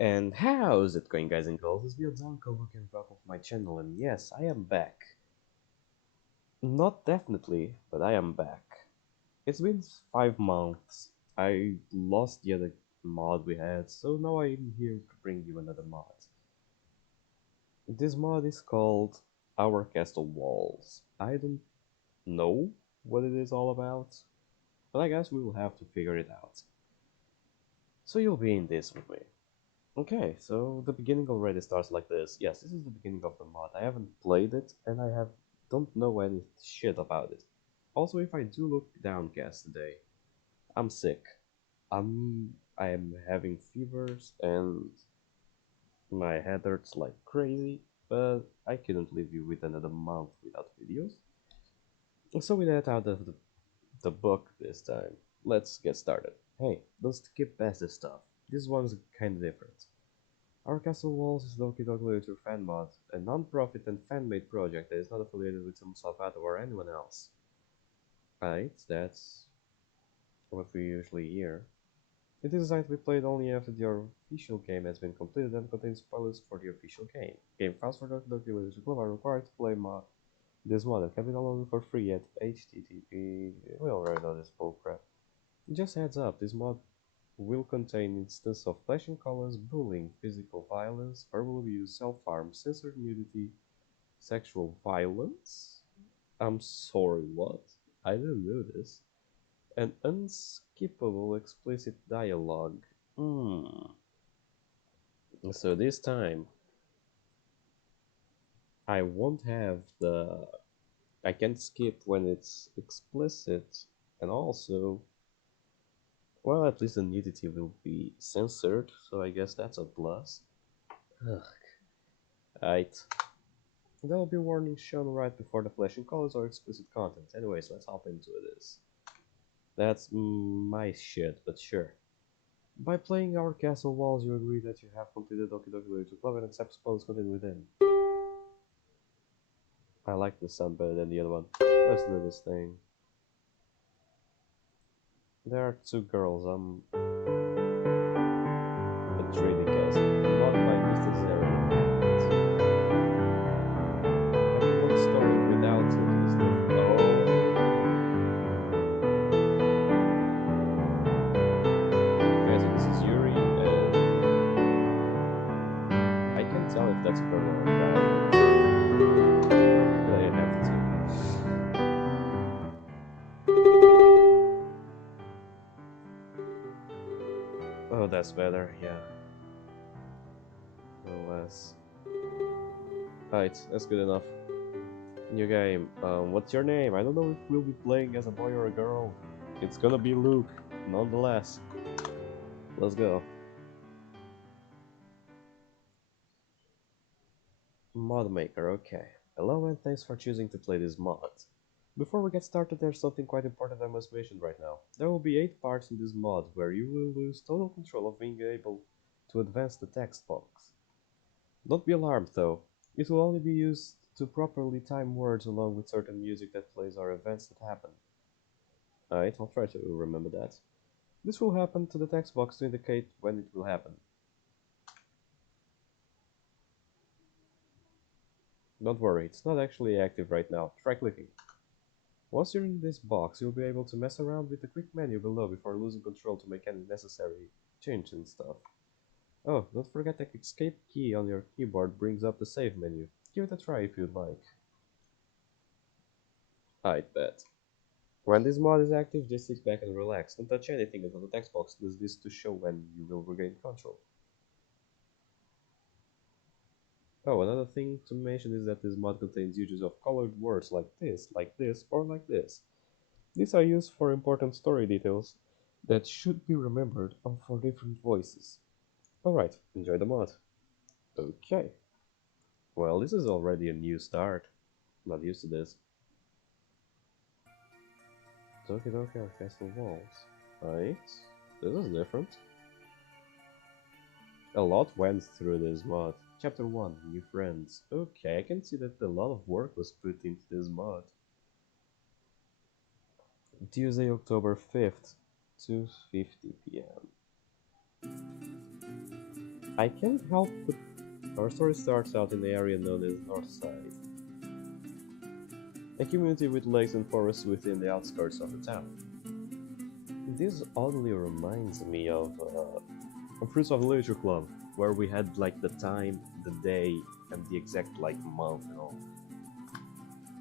And how's it going, guys and girls? It's me, Uncle, welcome back of my channel, and yes, I am back. Not definitely, but I am back. It's been 5 months. I lost the other mod we had, so now I'm here to bring you another mod. This mod is called Our Castle Walls. I don't know what it is all about, but I guess we will have to figure it out. So you'll be in this with me. Okay, so the beginning already starts like this. Yes, this is the beginning of the mod. I haven't played it, and don't know any shit about it. Also, if I do look downcast today, I'm sick. I am having fevers and my head hurts like crazy, but I couldn't leave you with another month without videos. So with that out of the book this time, let's get started. Hey, don't skip past this stuff. This one's kinda different. Our Castle Walls is Doki Doki Literature Fan Mod, a non-profit and fan-made project that is not affiliated with Sabato or anyone else. Right, that's what we usually hear. It is designed to be played only after the official game has been completed and contains spoilers for the official game. Game files for Doki Doki Literature Club are required to play this mod and can be downloaded for free at http. We already know this bullcrap. Just heads up, this mod will contain instances of flashing colors, bullying, physical violence, verbal abuse, self-harm, censored nudity, sexual violence. I'm sorry, what? I didn't know this. And unskippable explicit dialogue. Hmm. So this time, I won't have the. I can't skip when it's explicit, and also, well, at least the nudity will be censored, so I guess that's a plus. Ugh. Right. There will be warnings shown right before the flashing colors or explicit content. Anyways, let's hop into this. That's my shit, but sure. By playing our castle walls, you agree that you have completed Doki Doki Literature Club and accept spoilers contained within. I like this sound better than the other one. Let's do this thing. There are two girls. A trading castle. Not by Mr. Zero. Everyone's story without it is different. Okay, so this is Yuri, and I can't tell if that's a girl or a guy. But I have to. Oh, that's better, yeah. No less. Alright, that's good enough. New game. What's your name? I don't know if we'll be playing as a boy or a girl. It's gonna be Luke, nonetheless. Let's go. Mod Maker, okay. Hello and thanks for choosing to play this mod. Before we get started, there's something quite important I must mention right now. There will be 8 parts in this mod, where you will lose total control of being able to advance the text box. Don't be alarmed though, it will only be used to properly time words along with certain music that plays or events that happen. Alright, I'll try to remember that. This will happen to the text box to indicate when it will happen. Don't worry, it's not actually active right now. Try clicking. Once you're in this box, you'll be able to mess around with the quick menu below before losing control to make any necessary change and stuff. Oh, don't forget that escape key on your keyboard brings up the save menu. Give it a try if you'd like. I bet. When this mod is active, just sit back and relax. Don't touch anything until the text box does this to show when you will regain control. Oh, another thing to mention is that this mod contains uses of colored words like this, or like this. These are used for important story details that should be remembered for different voices. Alright, enjoy the mod. Okay. Well, this is already a new start. Not used to this. Doki Doki or Castle Walls. Right. This is different. A lot went through this mod. Chapter 1, New Friends. Okay, I can see that a lot of work was put into this mod. Tuesday, October 5th, 2:50 p.m. I can't help but our story starts out in the area known as Northside, a community with lakes and forests within the outskirts of the town. This oddly reminds me of Fruits of Literature Club, where we had like the time, the day, and the exact like month and all.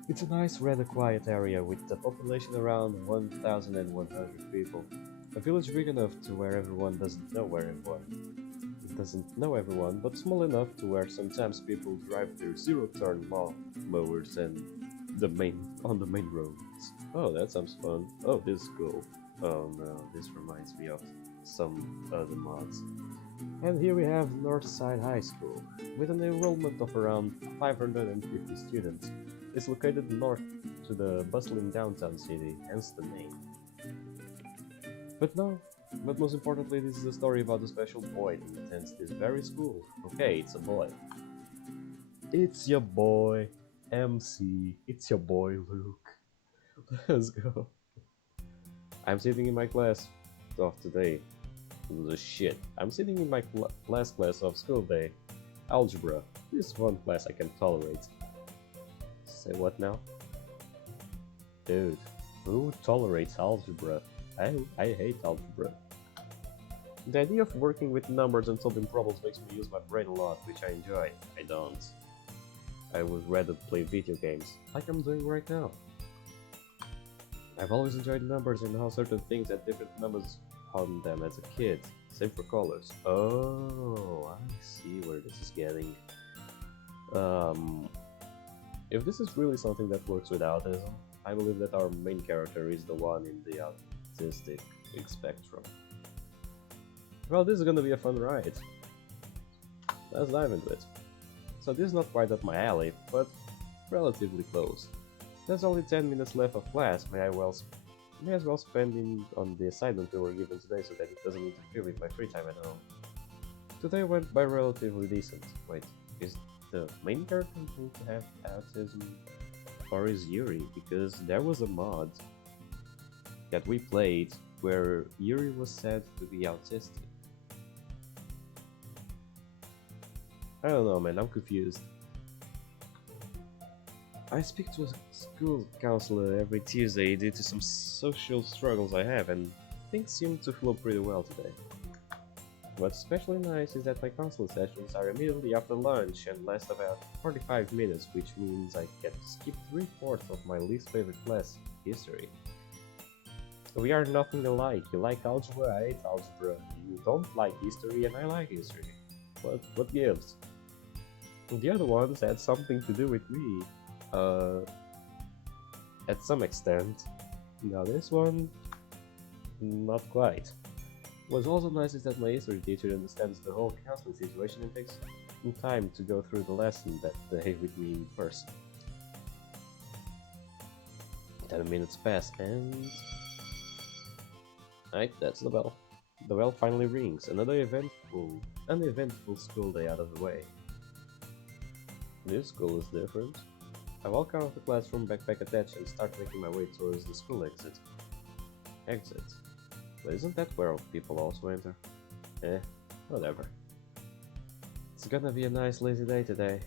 It's a nice, rather quiet area with a population around 1,100 people. A village big enough to where everyone doesn't know doesn't know everyone, but small enough to where sometimes people drive their zero-turn mowers and on the main roads. Oh, that sounds fun. Oh, this is cool. Oh no, this reminds me of some other mods. And here we have Northside High School, with an enrollment of around 550 students. It's located north to the bustling downtown city, hence the name. But most importantly, this is a story about a special boy that attends this very school. Okay, it's a boy. It's your boy, MC. It's your boy, Luke. Let's go. I'm sitting in my class of today. The shit. I'm sitting in my last class of school day. Algebra. This one class I can tolerate. Say what now? Dude, who tolerates algebra? I hate algebra. The idea of working with numbers and solving problems makes me use my brain a lot, which I enjoy. I don't. I would rather play video games, like I'm doing right now. I've always enjoyed numbers and how certain things had different numbers on them as a kid. Same for colors. Oh, I see where this is getting. If this is really something that works with autism, I believe that our main character is the one in the autistic spectrum. Well, this is gonna be a fun ride. Let's dive into it. So this is not quite up my alley, but relatively close. There's only 10 minutes left of class, may as well spend it on the assignment we were given today so that it doesn't interfere with my free time at home. Today went by relatively decent. Wait, is the main character going to have autism? Or is Yuri? Because there was a mod that we played where Yuri was said to be autistic. I don't know, man, I'm confused. I speak to a school counselor every Tuesday due to some social struggles I have, and things seem to flow pretty well today. What's especially nice is that my counseling sessions are immediately after lunch and last about 45 minutes, which means I get to skip 3/4 of my least favorite class, history. We are nothing alike. You like algebra, I hate algebra. You don't like history, and I like history. What gives? The other ones had something to do with me. At some extent. Now this one, not quite. What's also nice is that my history teacher understands the whole counseling situation and takes some time to go through the lesson that day with me in person. 10 minutes pass and... Right, that's the bell. The bell finally rings, another uneventful school day out of the way. This school is different. I walk out of the classroom, backpack attached, and start making my way towards the school exit. But isn't that where people also enter? Whatever. It's gonna be a nice lazy day today.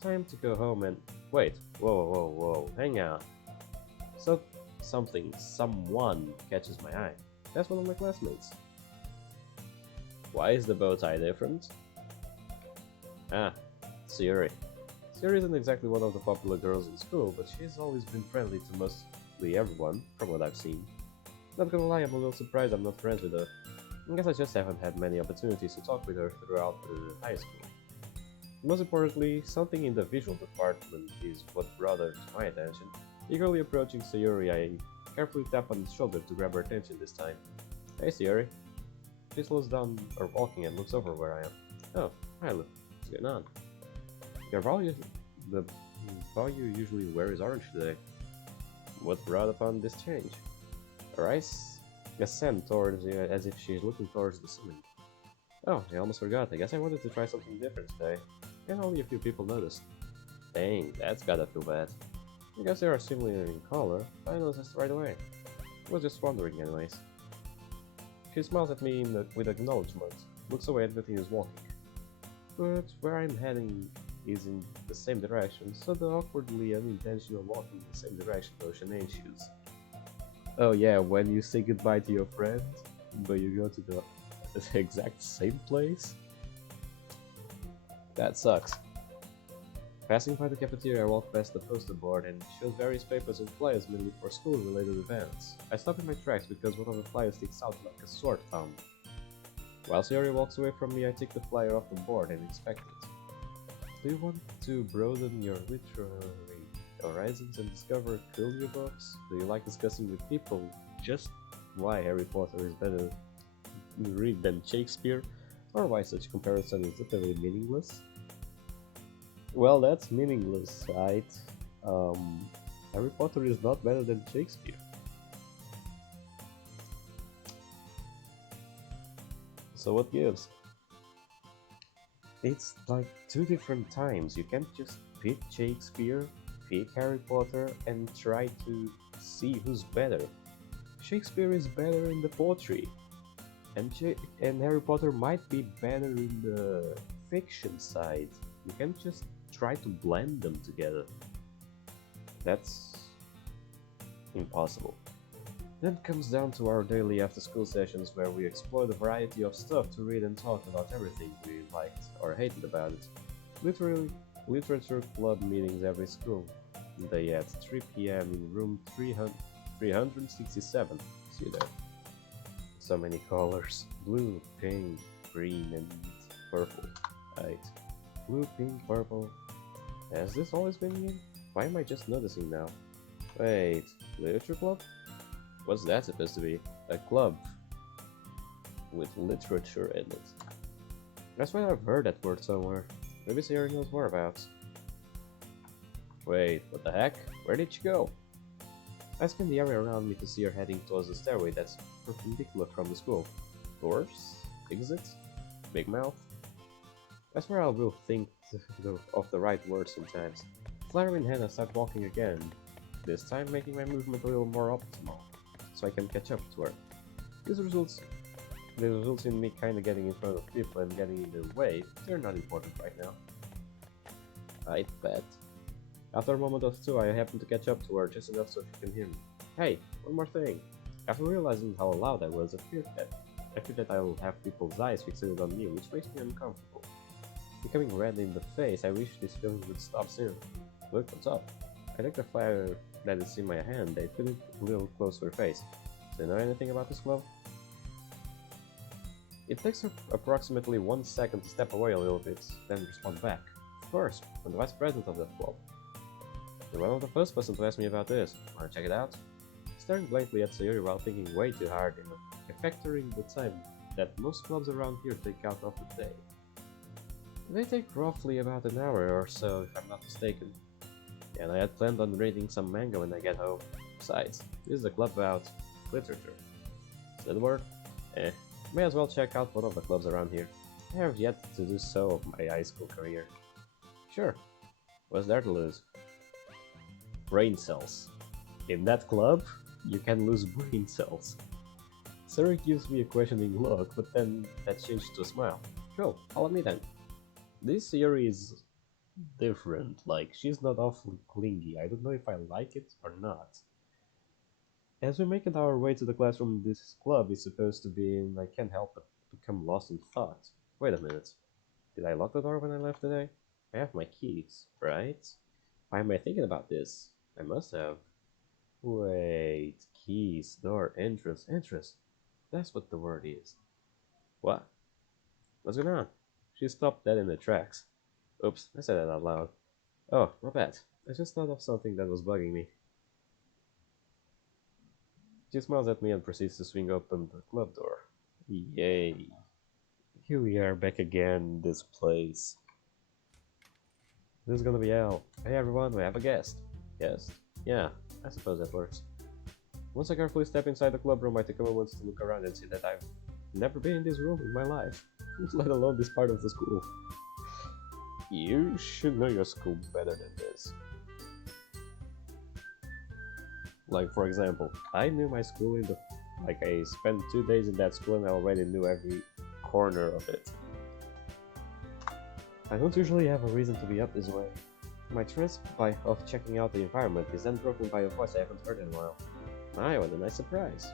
Time to go home and... Wait, whoa, hang on. So, someone catches my eye. That's one of my classmates. Why is the bow tie different? Ah, Siri. Siri isn't exactly one of the popular girls in school, but she's always been friendly to mostly everyone, from what I've seen. Not gonna lie, I'm a little surprised I'm not friends with her. I guess I just haven't had many opportunities to talk with her throughout the high school. Most importantly, something in the visual department is what brought her to my attention. Eagerly approaching Sayuri, I carefully tap on his shoulder to grab her attention this time. Hey Sayuri. She slows down her walking and looks over where I am. Oh, hi Luke. What's going on? The bow you usually wear is orange today. What brought upon this change? Her eyes ascend towards you as if she's looking towards the ceiling. Oh, I almost forgot. I guess I wanted to try something different today. And only a few people noticed. Dang, that's gotta feel bad. I guess they are similar in color, but I noticed right away. I was just wondering anyways. She smiles at me with acknowledgement, looks away and continues walking. but where I'm heading is in the same direction, so the awkwardly unintentional walk in the same direction motion ensues. Oh yeah, when you say goodbye to your friend, but you go to the exact same place? That sucks. Passing by the cafeteria, I walk past the poster board and it shows various papers and flyers mainly for school-related events. I stop in my tracks because one of the flyers sticks out like a sore thumb. While Sayori walks away from me, I take the flyer off the board and inspect it. Do you want to broaden your literary horizons and discover cool new books? Do you like discussing with people just why Harry Potter is better to read than Shakespeare, or why such comparison is literally meaningless? Well, that's meaningless, right? Harry Potter is not better than Shakespeare. So what gives? It's like two different times. You can't just pick Shakespeare, pick Harry Potter, and try to see who's better. Shakespeare is better in the poetry, and Harry Potter might be better in the fiction side. You can't just try to blend them together. That's impossible. Then it comes down to our daily after-school sessions where we explore the variety of stuff to read and talk about everything we liked or hated about it. Literally, literature club meetings every school day at 3 p.m. in room 367. See you there. So many colors. Blue, pink, green, and purple. Right. Blue, pink, purple. Has this always been me? Why am I just noticing now? Wait, literature club? What's that supposed to be? A club with literature in it. That's why I've heard that word somewhere. Maybe Sarah knows more about. Wait, what the heck? Where did she go? I scan the area around me to see her heading towards the stairway that's perpendicular from the school. Doors? Exit? Big mouth? That's where I will think of the right words sometimes. Flyer in hand, I start walking again, this time making my movement a little more optimal, so I can catch up to her. This results in me kinda getting in front of people and getting in their way. They're not important right now. I bet. After a moment or two, I happen to catch up to her just enough so she can hear me. Hey, one more thing. After realizing how loud I was, I fear that I will have people's eyes fixated on me, which makes me uncomfortable. Becoming red in the face, I wish this feeling would stop soon. Look, what's up? I take the flyer that is in my hand, I put it a little close to her face. Do you know anything about this club? It takes her approximately 1 second to step away a little bit, then respond back. Of course, I'm the vice president of that club. You're one of the first person to ask me about this. Wanna check it out? Staring blankly at Sayuri while thinking way too hard and factoring the time that most clubs around here take out of the day. They take roughly about an hour or so, if I'm not mistaken. And I had planned on reading some manga when I get home. Besides, this is a club about literature. Is that the word? May as well check out one of the clubs around here. I have yet to do so of my high school career. Sure. What's there to lose? Brain cells. In that club, you can lose brain cells. Sarah gives me a questioning look, but then that changed to a smile. Sure, follow me then. This theory is different, like she's not awfully clingy. I don't know if I like it or not. As we make it our way to the classroom this club is supposed to be in, I can't help but become lost in thought. Wait a minute. Did I lock the door when I left today? I have my keys, right? Why am I thinking about this? I must have. Wait, keys, door, entrance. That's what the word is. What? What's going on? She stopped dead in her tracks. Oops, I said that out loud. Oh, my bad. I just thought of something that was bugging me. She smiles at me and proceeds to swing open the club door. Yay. Here we are back again in this place. This is gonna be Al. Hey everyone, we have a guest. Guest? Yeah, I suppose that works. Once I carefully step inside the club room, I take a moment to look around and see that I've never been in this room in my life, let alone this part of the school. You should know your school better than this. Like, for example, I knew my school I spent 2 days in that school and I already knew every corner of it. I don't usually have a reason to be up this way. My trance of checking out the environment is then broken by a voice I haven't heard in a while. My, what a nice surprise.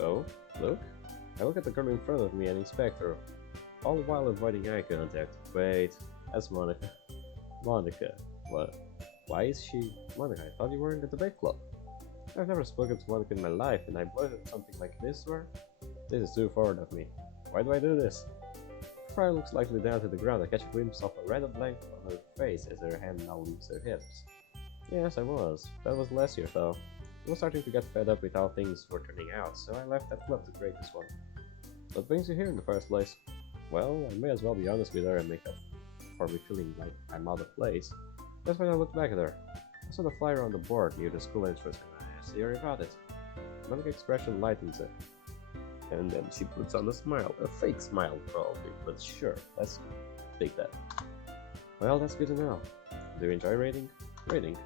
Oh, look? I look at the girl in front of me and inspect her, all the while avoiding eye contact. Wait, that's Monica. Monica. What? Why is she... Monica, I thought you were in the debate club. I've never spoken to Monica in my life, and I blurted something like this to her? This is too forward of me. Why do I do this? Before I look slightly down to the ground, I catch a glimpse of a red blank on her face as her hand now leaves her hips. Yes, I was. That was last year, though. I was starting to get fed up with how things were turning out, so I left that club to create this one. What brings you here in the first place? Well, I may as well be honest with her and make up for me feeling like I'm out of place. That's when I looked back at her. I saw the flyer on the board near the school entrance and I asked her about it. Monica's expression lightens it. And then she puts on a smile. A fake smile, probably, but sure, let's take that. Well, that's good to know. Do you enjoy reading? Reading.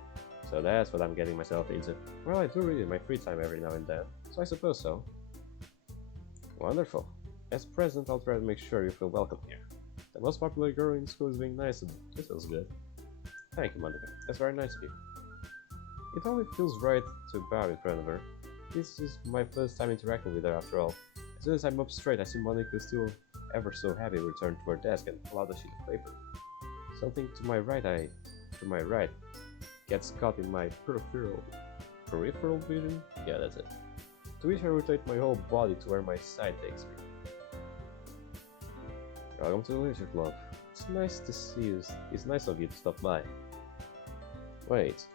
So that's what I'm getting myself into. Well, I do read in my free time every now and then, so I suppose so. Wonderful. As president, I'll try to make sure you feel welcome here. The most popular girl in school is being nice to me. This feels good. Thank you, Monica. That's very nice of you. It only feels right to bow in front of her. This is my first time interacting with her after all. As soon as I'm up straight, I see Monica still ever so happy return to her desk and pull out a sheet of paper. Something to my right gets caught in my peripheral vision? Yeah, that's it. To which I rotate my whole body to where my side takes me. Welcome to the Leisure Club. It's nice to see you. It's nice of you to stop by. Wait.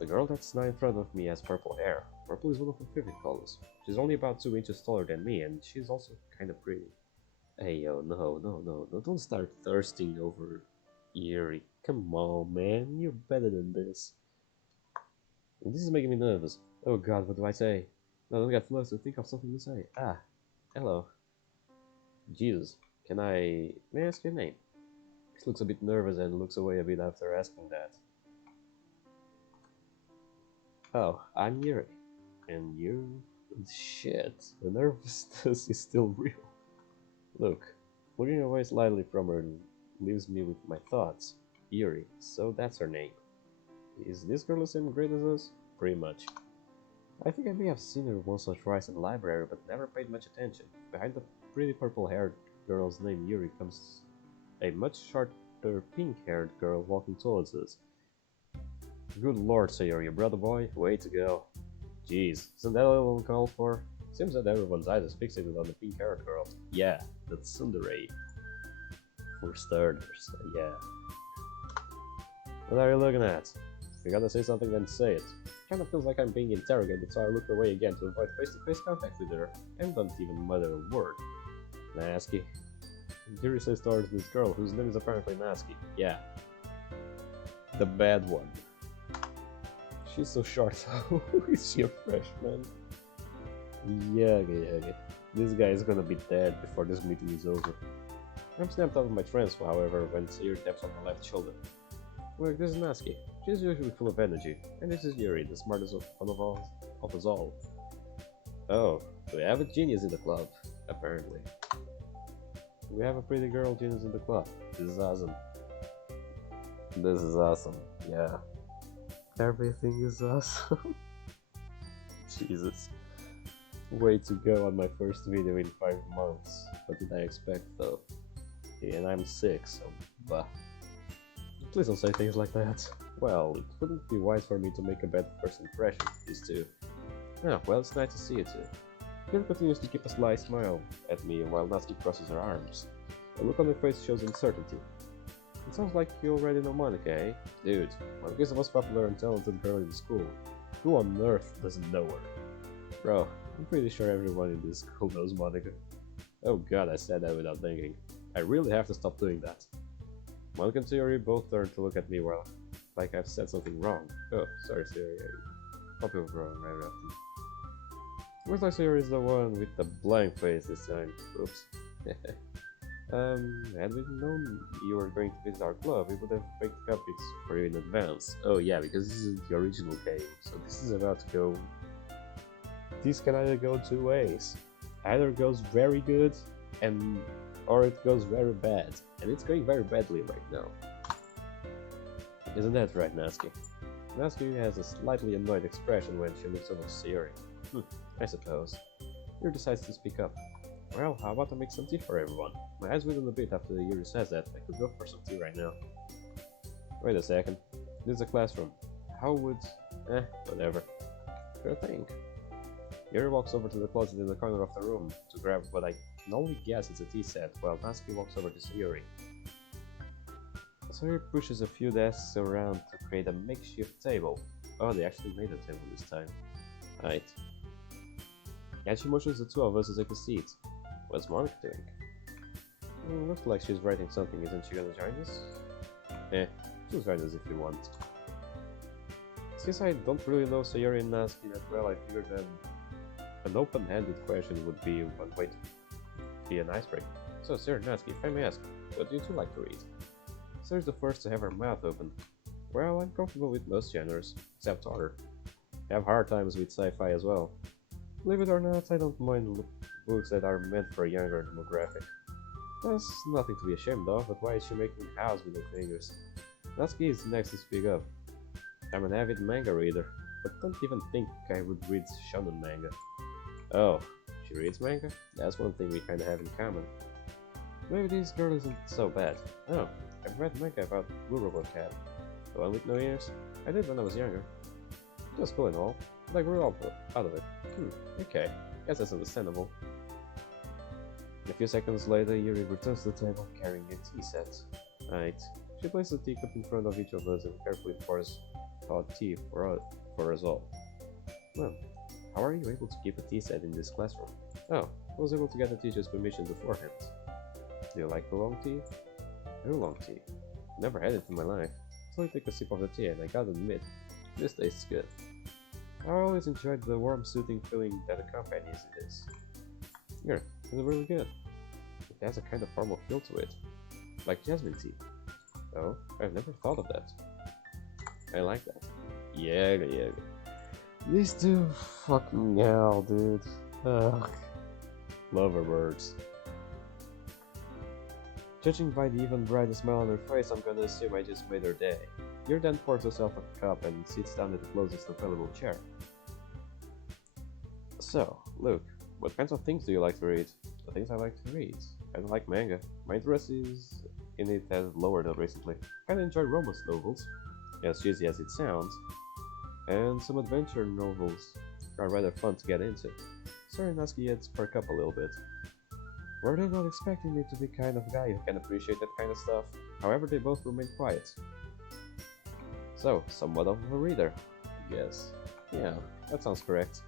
The girl that's now in front of me has purple hair. Purple is one of her favorite colors. She's only about 2 inches taller than me, and she's also kinda pretty. Hey yo, no, don't start thirsting over Yuri. Come on, man, you're better than this. And this is making me nervous. Oh god, what do I say? No, don't get flustered, think of something to say. Ah, hello. Jesus, may I ask your name? She looks a bit nervous and looks away a bit after asking that. Oh, I'm Yuri. And you... Shit, the nervousness is still real. Look, looking away slightly from her leaves me with my thoughts. Yuri, so that's her name. Is this girl the same grade as us? Pretty much. I think I may have seen her once or twice in the library, but never paid much attention. Behind the pretty purple-haired girl's name Yuri comes a much shorter pink-haired girl walking towards us. Good lord, Sayori, brother boy, way to go. Jeez, isn't that all called for? Seems that everyone's eyes is fixated on the pink-haired girl. Yeah, that's Tsundere. For starters, yeah. What are you looking at? If you gotta say something, then say it. Kinda feels like I'm being interrogated, so I look away again to avoid face-to-face contact with her, and don't even mutter a word. Nasky. Yuri says towards this girl, whose name is apparently Nasky. Yeah. The bad one. She's so short, so is she a freshman? Yaga. This guy is gonna be dead before this meeting is over. I'm snapped out of my trance, however, when Sayori taps on my left shoulder. Look, this is Nasky. She's usually full of energy, and this is Yuri, the smartest of us all. Oh, we have a genius in the club, apparently. We have a pretty girl genius in the club. This is awesome. This is awesome, yeah. Everything is awesome. Jesus. Way to go on my first video in 5 months. What did I expect though? And I'm sick, so bah. Please don't say things like that. Well, it wouldn't be wise for me to make a bad first impression of these two. Ah, well, it's nice to see you two. Yuri continues to keep a sly smile at me while Natsuki crosses her arms. The look on her face shows uncertainty. It sounds like you already know Monica, eh? Dude, Monica is the most popular and talented girl in the school. Who on earth doesn't know her? Bro, I'm pretty sure everyone in this school knows Monica. Oh god, I said that without thinking. I really have to stop doing that. Monica and Sayori both turn to look at me while like I've said something wrong. Oh, sorry Sayori, I probably was wrong right after. Looks like Sayori is the one with the blank face this time. Oops. Had we known you were going to visit our club, we would have baked cupcakes for you in advance. Oh yeah, because this is the original game, so this is about to go... This can either go 2 ways. Either goes very good and or it goes very bad. And it's going very badly right now. Isn't that right, Natsuki? Natsuki has a slightly annoyed expression when she looks over to Sayori. I suppose. Yuri decides to speak up. Well, how about I make some tea for everyone? My eyes widen a bit after Yuri says that. I could go for some tea right now. Wait a second. This is a classroom. How would... whatever. Sure thing. Yuri walks over to the closet in the corner of the room to grab what I can only guess is a tea set, while Natsuki walks over to Sayori. Sayori pushes a few desks around to create a makeshift table. Oh, they actually made a table this time. Right. And she motions the two of us to take a seat. What's Monica doing? Looks like she's writing something. Isn't she gonna join us? She's join us if you want. Since I don't really know Sayori and Natsuki that well, I figured that an open-handed question would be one way to be an icebreaker. So, Sayori and Natsuki, if I may ask, what do you two like to read? Sayori's the first to have her mouth open. Well, I'm comfortable with most genres, except horror. I have hard times with sci-fi as well. Believe it or not, I don't mind books that are meant for a younger demographic. That's nothing to be ashamed of, but why is she making house with her fingers? Natsuki is next to speak up. I'm an avid manga reader, but don't even think I would read shonen manga. Oh, she reads manga? That's one thing we kinda have in common. Maybe this girl isn't so bad. Oh, I've read manga about Blue Robot Cat. The one with no ears? I did when I was younger. It was cool and all, but I grew up out of it. Okay, guess that's understandable. A few seconds later, Yuri returns to the table carrying a tea set. Right. She places a teacup in front of each of us and carefully pours hot tea for us all. Well, how are you able to keep a tea set in this classroom? Oh, I was able to get the teacher's permission beforehand. Do you like the long tea? Oolong tea. Never had it in my life. So I take a sip of the tea and I gotta admit, this tastes good. I always enjoyed the warm, soothing feeling that accompanies this. Here, it's really good. It has a kind of formal feel to it, like jasmine tea. Oh, I've never thought of that. I like that. Yeah. These two fucking hell, dude. Ugh. Loverbirds. Judging by the even brighter smile on her face, I'm gonna assume I just made her day. Yuri then pours herself a cup and sits down at the closest available chair. So, Luke, what kinds of things do you like to read? The things I like to read. I don't like manga. My interest in it has lowered recently. I kinda enjoy romance novels, as cheesy as it sounds, and some adventure novels are rather fun to get into. Sorry, Natsuki had spark up a little bit. Were they not expecting me to be kind of guy who can appreciate that kind of stuff? However, they both remained quiet. So, somewhat of a reader, I guess. Yeah, that sounds correct.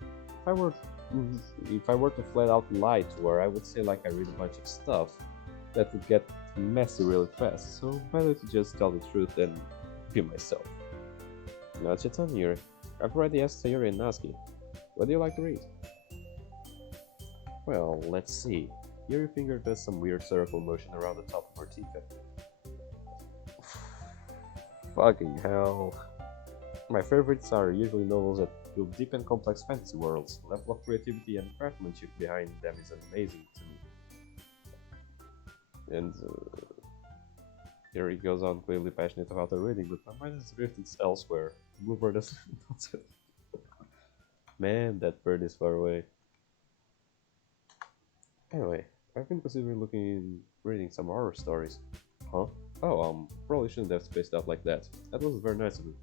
If I were to flat out lie to her, I would say like I read a bunch of stuff that would get messy really fast, so better to just tell the truth and be myself. Now it's your turn, Yuri. I've already asked Sayori and Natsuki. What do you like to read? Well, let's see. Yuri finger does some weird circle motion around the top of her teacup. Fucking hell. My favorites are usually novels that build deep and complex fantasy worlds. The level of creativity and craftsmanship behind them is amazing to me. And here he goes on, clearly passionate about the reading, but my mind is drifted elsewhere. Bluebird doesn't. Man, that bird is far away. Anyway, I've been considering reading some horror stories. Huh? Oh, probably shouldn't have spaced out like that. That wasn't very nice of you.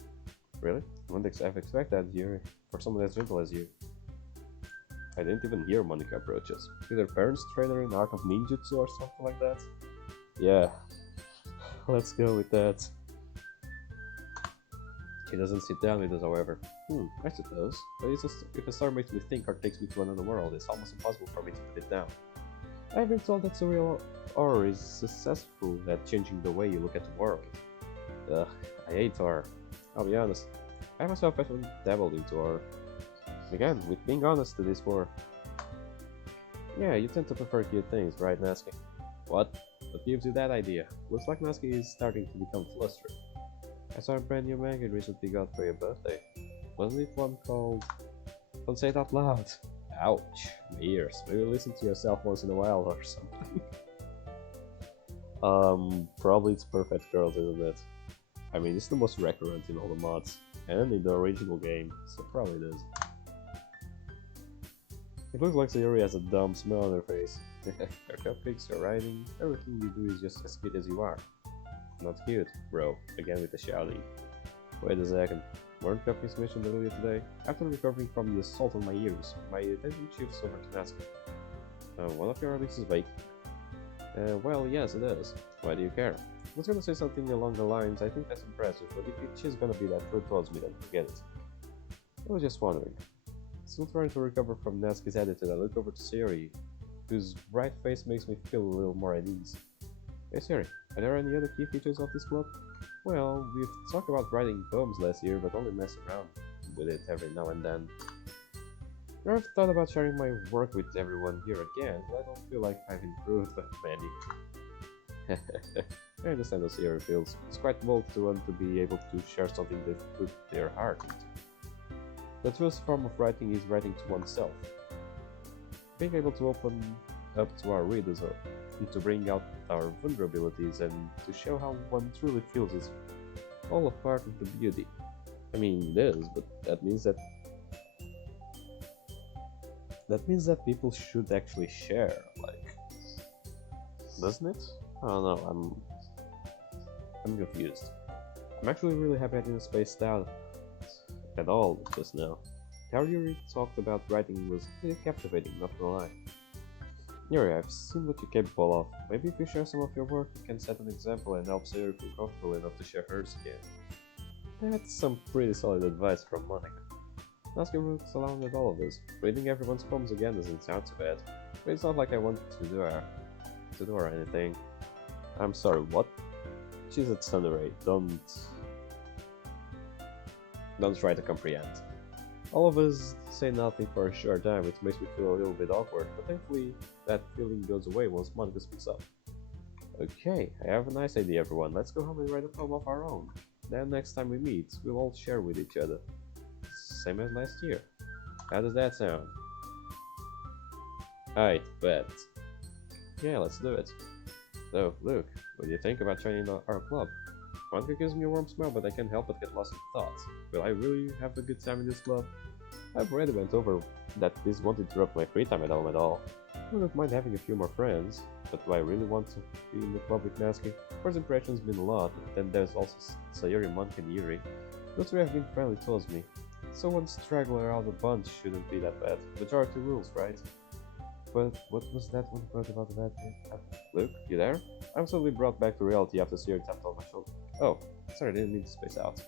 Really? I wouldn't have expected that, Yuri, for someone as gentle as you. I didn't even hear Monica approach us. Is her parents train her in art of ninjutsu or something like that? Yeah. Let's go with that. She doesn't sit down with us, however. I suppose. But if a star makes me think or takes me to another world, it's almost impossible for me to put it down. I've been told that surreal horror is successful at changing the way you look at the world. Ugh, I hate horror. I'll be honest. I myself haven't dabbled into horror. Again, with being honest to this war. Yeah, you tend to prefer cute things, right, Natsuki? What? What gives you that idea? Looks like Natsuki is starting to become flustered. I saw a brand new manga recently got for your birthday. Wasn't it one called... Don't say it out loud. Ouch, my ears. Maybe listen to yourself once in a while or something. Probably it's Perfect Girls, isn't it? I mean, it's the most recurrent in all the mods, and in the original game, so probably it is. It looks like Sayori has a dumb smile on her face. Her cupcakes, her writing, everything you do is just as cute as you are. Not cute, bro. Again with the shouting. Wait a second. Weren't cupcakes mentioned earlier today? After recovering from the assault on my ears, my attention shifts over to Natsuki. One of your releases is vague. Well, yes, it is. Why do you care? I was gonna say something along the lines, I think that's impressive, but if she's gonna be that rude towards me, then forget it. I was just wondering. Still trying to recover from Natsuki's attitude, I look over to Sayori, whose bright face makes me feel a little more at ease. Hey Sayori, are there any other key features of this club? Well, we've talked about writing poems last year, but only mess around with it every now and then. I've thought about sharing my work with everyone here again, but I don't feel like I've improved that many. I understand how Sayori feels. It's quite bold to want to be able to share something they've put their heart into. The truest form of writing is writing to oneself. Being able to open up to our readers and to bring out our vulnerabilities and to show how one truly feels is all a part of the beauty. I mean, it is, but that means that people should actually share, like, doesn't it? I don't know, I'm confused. I'm actually really happy I didn't space out at all just now. How you talked about writing was really captivating, not gonna lie. Yuri, I've seen what you're capable of. Maybe if you share some of your work, you can set an example and help Sayori feel comfortable enough to share hers again. That's some pretty solid advice from Monica. Natsuki works along with all of this. Reading everyone's poems again doesn't sound too bad. But it's not like I want to do her anything. I'm sorry, what? She's at Sunray. Don't try to comprehend. All of us say nothing for a short time, which makes me feel a little bit awkward, but thankfully that feeling goes away once Monica speaks up. Okay, I have a nice idea everyone, let's go home and write a poem of our own. Then next time we meet, we'll all share with each other. Same as last year. How does that sound? I bet. Yeah, let's do it. So, Luke, what do you think about joining our club? Monica gives me a warm smile, but I can't help but get lost in thoughts. Will I really have a good time in this club? I've already went over that this won't interrupt my free time at home at all. I wouldn't mind having a few more friends, but do I really want to be in the club with Natsuki? First impressions mean a lot, but then there's also Sayori, Monica, and Yuri. Those three have been friendly towards me. So one straggler out of the bunch shouldn't be that bad. Majority rules, right? But what was that one quote about the bad thing? Luke, you there? I'm suddenly brought back to reality after Sayori tapped on my shoulder. Oh, sorry, I didn't mean to space out.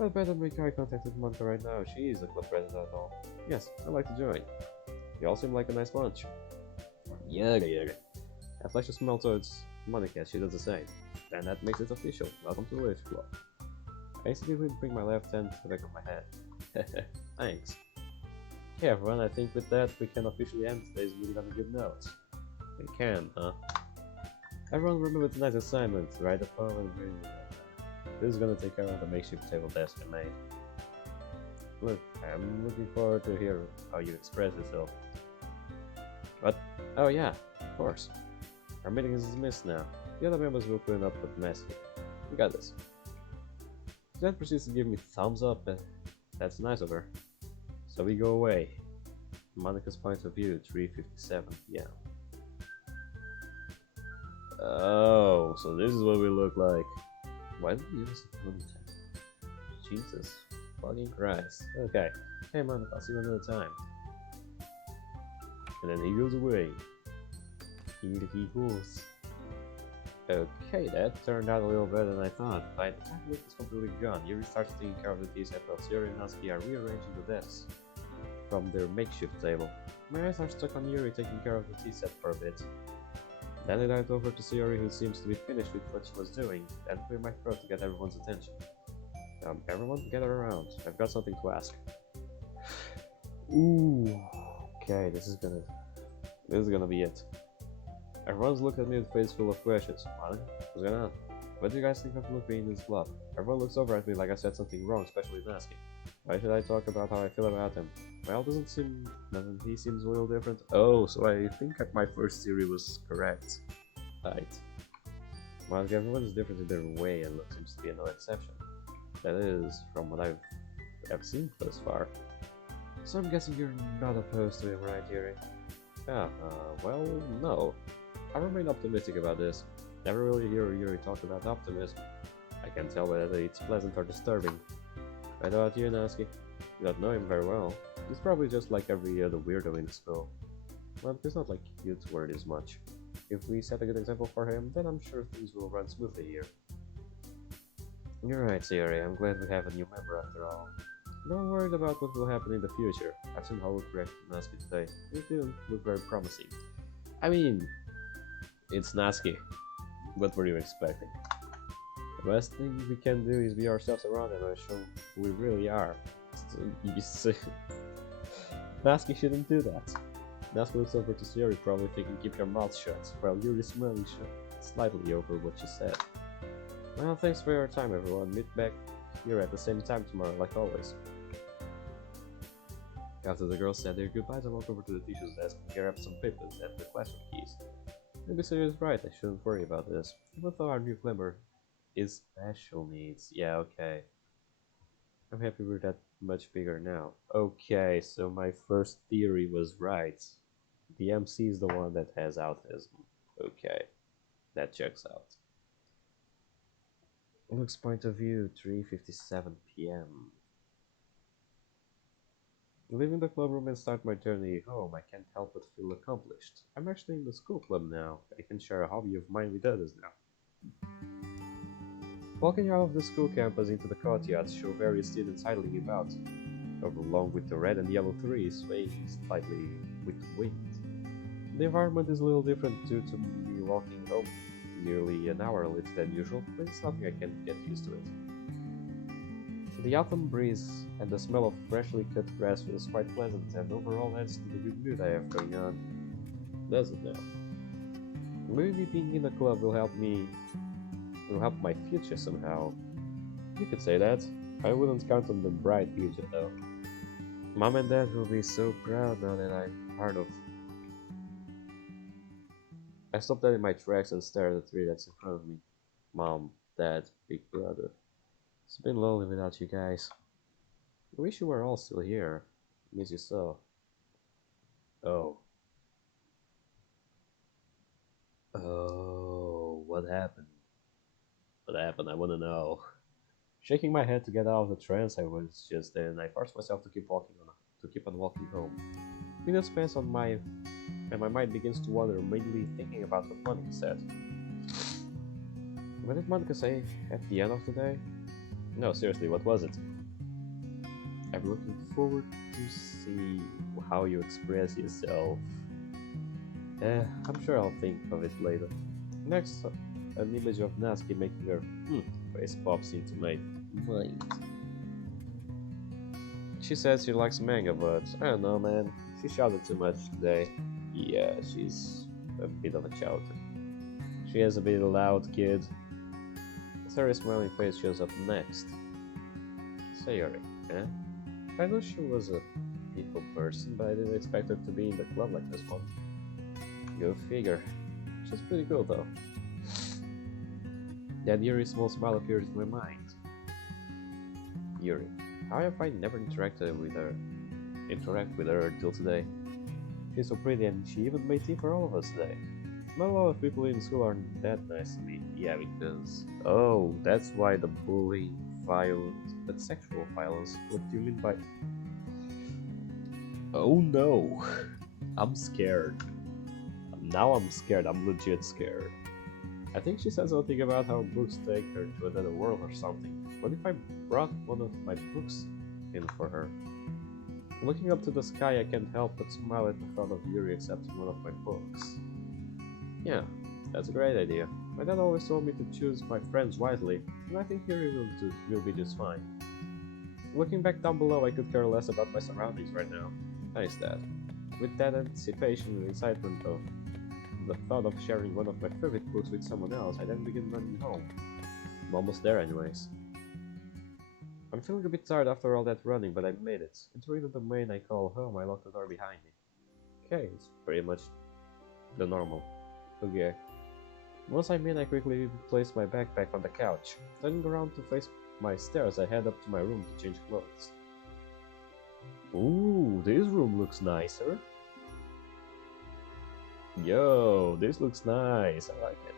I better make eye contact with Monica right now. She is a club president at all. Yes, I'd like to join. You all seem like a nice bunch. Yaga. I flash a smile towards Monica as she does the same. And that makes it official. Welcome to the Wave Club. I instantly bring my left hand to the back of my head. Thanks. Yeah, everyone, I think with that we can officially end today's meeting on a good note. We can, huh? Everyone remember tonight's assignment, write a poem and bring it. Who's gonna take care of the makeshift table desk I made? Look, I'm looking forward to hear how you express yourself. What? Oh yeah, of course. Our meeting is dismissed now. The other members will clean up the mess here. We got this. Jen proceeds to give me thumbs up, and that's nice of her. So we go away. Monica's point of view, 3:57 p.m. Oh, so this is what we look like. Why did you use the ponytail? Jesus fucking Christ. Okay. Hey Monica, I'll see you another time. And then he goes away. Here he goes. Okay, that turned out a little better than I thought. By the time Luke is completely gone, Yuri starts taking care of the tea set while Sayori and Natsuki are rearranging the desks from their makeshift table. My eyes are stuck on Yuri taking care of the tea set for a bit. Then I dived over to Sayori, who seems to be finished with what she was doing, and cleared my throat to get everyone's attention. Everyone gather around. I've got something to ask. Ooh. Okay, this is gonna be it. Everyone's looked at me with a face full of questions. What's going on? What do you guys think of Luke being in this club? Everyone looks over at me like I said something wrong, especially Natsuki. Why should I talk about how I feel about him? Well, doesn't he seems a little different? Oh, so I think my first theory was correct. Right. While everyone is different in their way, and Luke seems to be no exception. That is, from what I've seen thus far. So I'm guessing you're not opposed to him, right, Yuri? Yeah, well, no. I remain optimistic about this. Never really hear Yuri talk about optimism. I can't tell whether it's pleasant or disturbing. Right about you, Natsuki? You don't know him very well. He's probably just like every other weirdo in the school. Well, he's not like you to worry as much. If we set a good example for him, then I'm sure things will run smoothly here. You're right, Sayori. I'm glad we have a new member after all. Not worried about what will happen in the future. I've seen how Luke reacted to Natsuki today. It didn't look very promising. I mean, it's Natsuki. What were you expecting? The best thing we can do is be ourselves around him and show who we really are. So, you see, Natsuki shouldn't do that. Natsuki looks over to Sayori, probably thinking keep your mouth shut, while Yuri's smiling slightly over what she said. Well, thanks for your time, everyone. Meet back here at the same time tomorrow, like always. After the girls said their goodbyes, I walked over to the teacher's desk and grabbed some papers and the classroom keys. Maybe Sayori's right, I shouldn't worry about this. Even though our new member is special needs. Yeah, okay. I'm happy we're that much bigger now. Okay, so my first theory was right. The MC is the one that has autism. Okay, that checks out. Luke's point of view, 3:57 p.m. Leaving the clubroom and start my journey home, I can't help but feel accomplished. I'm actually in the school club now. I can share a hobby of mine with others now. Walking out of the school campus into the courtyard show various students idling about, along with the red and yellow trees swaying slightly with wind. The environment is a little different due to me walking home nearly an hour later than usual, but it's nothing I can't get used to it. The autumn breeze and the smell of freshly cut grass feels quite pleasant and overall adds to the good mood I have going on. Does it now? Maybe being in a club will help my future somehow. You could say that. I wouldn't count on the bright future though. Mom and Dad will be so proud now that I'm part of. I stopped dead in my tracks and stared at the tree that's in front of me. Mom, Dad, Big Brother. It's been lonely without you guys. I wish you were all still here. Miss you so. Oh. Oh, what happened? What happened? I wanna know. Shaking my head to get out of the trance I was just in, I forced myself to keep on walking home. Minutes pass and my mind begins to wander, mainly thinking about what Monica said. What did Monica say at the end of the day? No, seriously, what was it? I'm looking forward to see how you express yourself. I'm sure I'll think of it later. Next, an image of Natsuki making her face pops into my mind. She says she likes manga, but I don't know, man. She shouted too much today. Yeah, she's a bit of a child. She has a bit loud kid. Sarah's smiling face shows up next. Sayori, eh? I know she was a people person, but I didn't expect her to be in the club like this one. Go figure. She's pretty cool though. That Yuri's small smile appears in my mind. Yuri, how have I never interact with her until today? She's so pretty and she even made tea for all of us today. Not a lot of people in school aren't that nice to me. Yeah, because... Oh, that's why the bullying, violence, but sexual violence. What do you mean by... Oh no! I'm scared. Now I'm scared, I'm legit scared. I think she said something about how books take her to another world or something. What if I brought one of my books in for her? Looking up to the sky, I can't help but smile at the thought of Yuri accepting one of my books. Yeah, that's a great idea. My dad always told me to choose my friends wisely, and I think Yuri will be just fine. Looking back down below, I could care less about my surroundings right now. Thanks, Dad. With that anticipation and excitement of the thought of sharing one of my favorite books with someone else, I then begin running home. I'm almost there anyways. I'm feeling a bit tired after all that running, but I made it. Entering the domain I call home, I locked the door behind me. Okay, it's pretty much the normal. Okay. Once I'm in, I quickly place my backpack on the couch. Turning around to face my stairs, I head up to my room to change clothes. Ooh, this room looks nicer. Yo, this looks nice. I like it.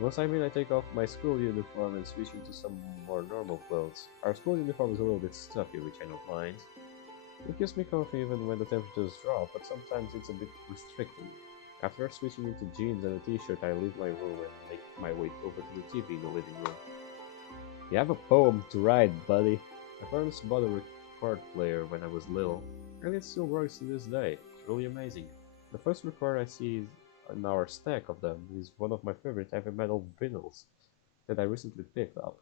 Once I'm in, I take off my school uniform and switch into some more normal clothes. Our school uniform is a little bit stuffy, which I don't mind. It gives me comfy even when the temperatures drop, but sometimes it's a bit restricting. After switching into jeans and a t-shirt, I leave my room and make my way over to the TV in the living room. You have a poem to write, buddy. My parents bought a record player when I was little, and it still works to this day. It's really amazing. The first record I see in our stack of them is one of my favorite heavy metal vinyls that I recently picked up.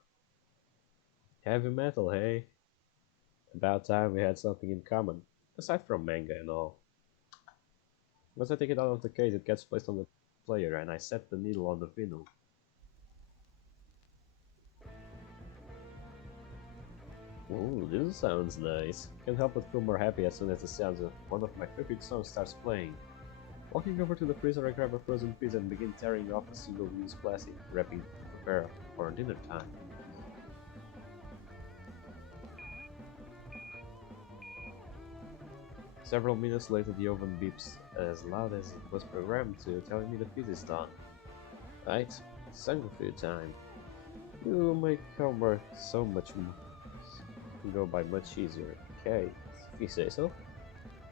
Heavy metal, hey? About time we had something in common, aside from manga and all. Once I take it out of the case, it gets placed on the player, and I set the needle on the vinyl. Ooh, this sounds nice. Can't help but feel more happy as soon as the sound of one of my favorite songs starts playing. Walking over to the freezer, I grab a frozen pizza and begin tearing off a single-use plastic, wrapping to prepare for dinner time. Several minutes later, the oven beeps as loud as it was programmed to, telling me the pizza is done. Right, Sungo food time. You make homework so much go by much easier. Okay, if you say so.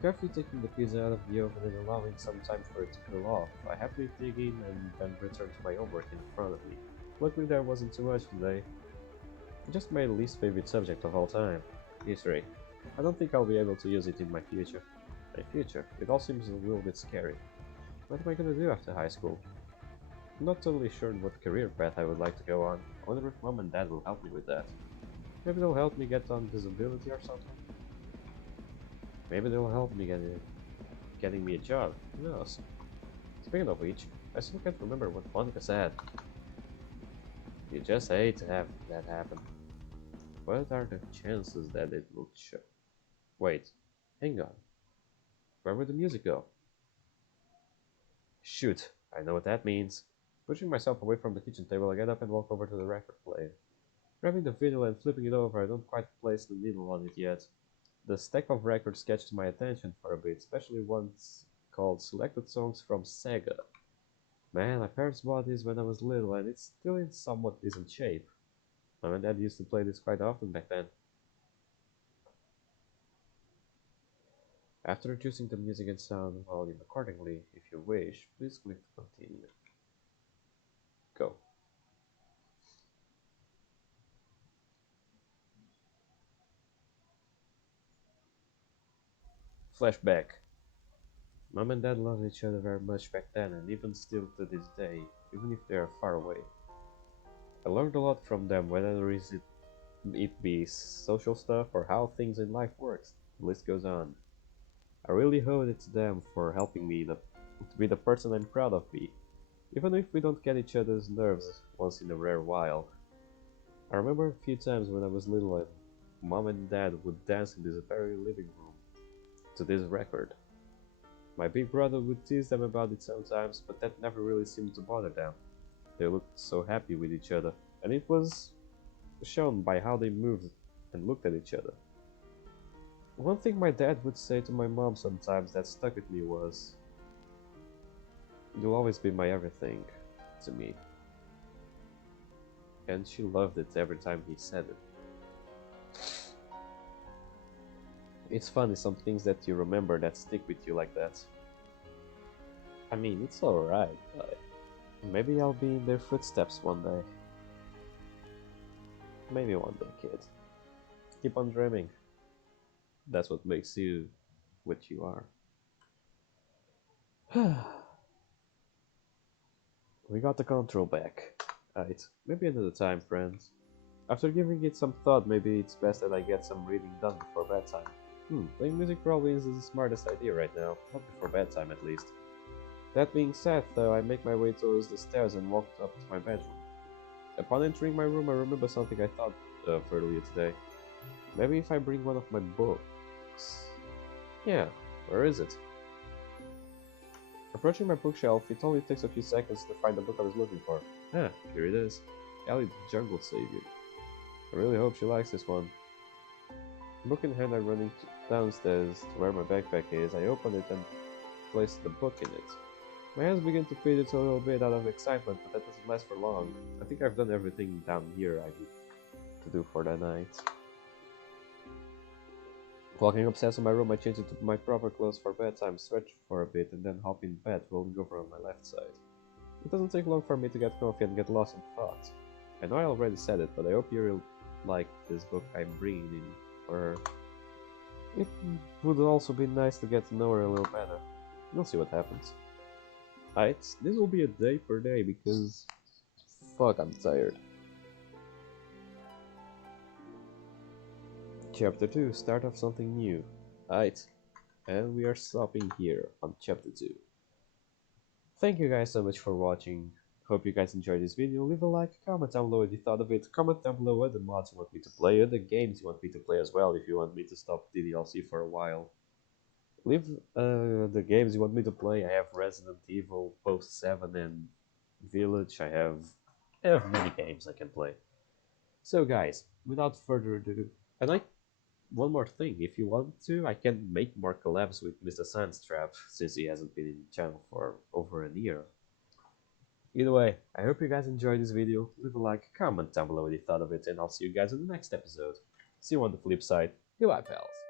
Carefully taking the pizza out of the oven and allowing some time for it to cool off, I happily dig in and then return to my homework in front of me. Luckily there wasn't too much today. Just my least favorite subject of all time, history. I don't think I'll be able to use it in my future. It all seems a little bit scary. What am I gonna do after high school? I'm not totally sure what career path I would like to go on. I wonder if mom and dad will help me with that. Maybe they'll help me get on disability or something. Maybe they'll help me getting me a job. Who knows? Speaking of which, I still can't remember what Monica said. You just hate to have that happen. What are the chances that it will show? Wait, hang on. Where would the music go? Shoot, I know what that means. Pushing myself away from the kitchen table, I get up and walk over to the record player. Grabbing the vinyl and flipping it over, I don't quite place the needle on it yet. The stack of records catches my attention for a bit, especially ones called Selected Songs from Sega. Man, my parents bought this when I was little and it's still in somewhat decent shape. Mom and Dad used to play this quite often back then. After adjusting the music and sound volume accordingly, if you wish, please click to continue. Go. Flashback. Mom and Dad loved each other very much back then and even still to this day, even if they are far away. I learned a lot from them, whether it be social stuff or how things in life works. The list goes on. I really owe it to them for helping me to be the person I'm proud of me, even if we don't get each other's nerves once in a rare while. I remember a few times when I was little and Mom and Dad would dance in this very living room to this record. My big brother would tease them about it sometimes, but that never really seemed to bother them. They looked so happy with each other, and it was shown by how they moved and looked at each other. One thing my dad would say to my mom sometimes that stuck with me was, "You'll always be my everything," to me. And she loved it every time he said it. It's funny, some things that you remember that stick with you like that. I mean, it's alright, but maybe I'll be in their footsteps one day. Maybe one day, kid. Keep on dreaming. That's what makes you what you are. We got the control back. Right, maybe another time, friends. After giving it some thought, maybe it's best that I get some reading done before bedtime. Playing music probably isn't the smartest idea right now, not before bedtime at least. That being said, though, I make my way towards the stairs and walk up to my bedroom. Upon entering my room, I remember something I thought of earlier today. Maybe if I bring one of my books... Yeah, where is it? Approaching my bookshelf, it only takes a few seconds to find the book I was looking for. Ah, here it is. Ellie the Jungle Savior. I really hope she likes this one. Book in hand, I run downstairs to where my backpack is. I open it and place the book in it. My hands begin to fidget a little bit out of excitement, but that doesn't last for long. I think I've done everything down here I need to do for the night. Walking upstairs to my room, I change into my proper clothes for bedtime, stretch for a bit, and then hop in bed, rolling over on my left side. It doesn't take long for me to get comfy and get lost in thought. I know I already said it, but I hope you'll like this book I'm bringing in for her. It would also be nice to get to know her a little better. We'll see what happens. Alright, this will be a day per day because fuck, I'm tired. Chapter 2, start of something new. Alright, and we are stopping here on chapter 2. Thank you guys so much for watching. Hope you guys enjoyed this video. Leave a like, comment down below what you thought of it. Comment down below what the mods you want me to play, other games you want me to play as well if you want me to stop DDLC for a while. Leave the games you want me to play. I have Resident Evil, Post 7 and Village. I have many games I can play. So guys, without further ado, and one more thing, if you want to, I can make more collabs with Mr. Sandstrap since he hasn't been in the channel for over a year. Either way, I hope you guys enjoyed this video. Leave a like, comment down below what you thought of it, and I'll see you guys in the next episode. See you on the flip side. Goodbye, pals.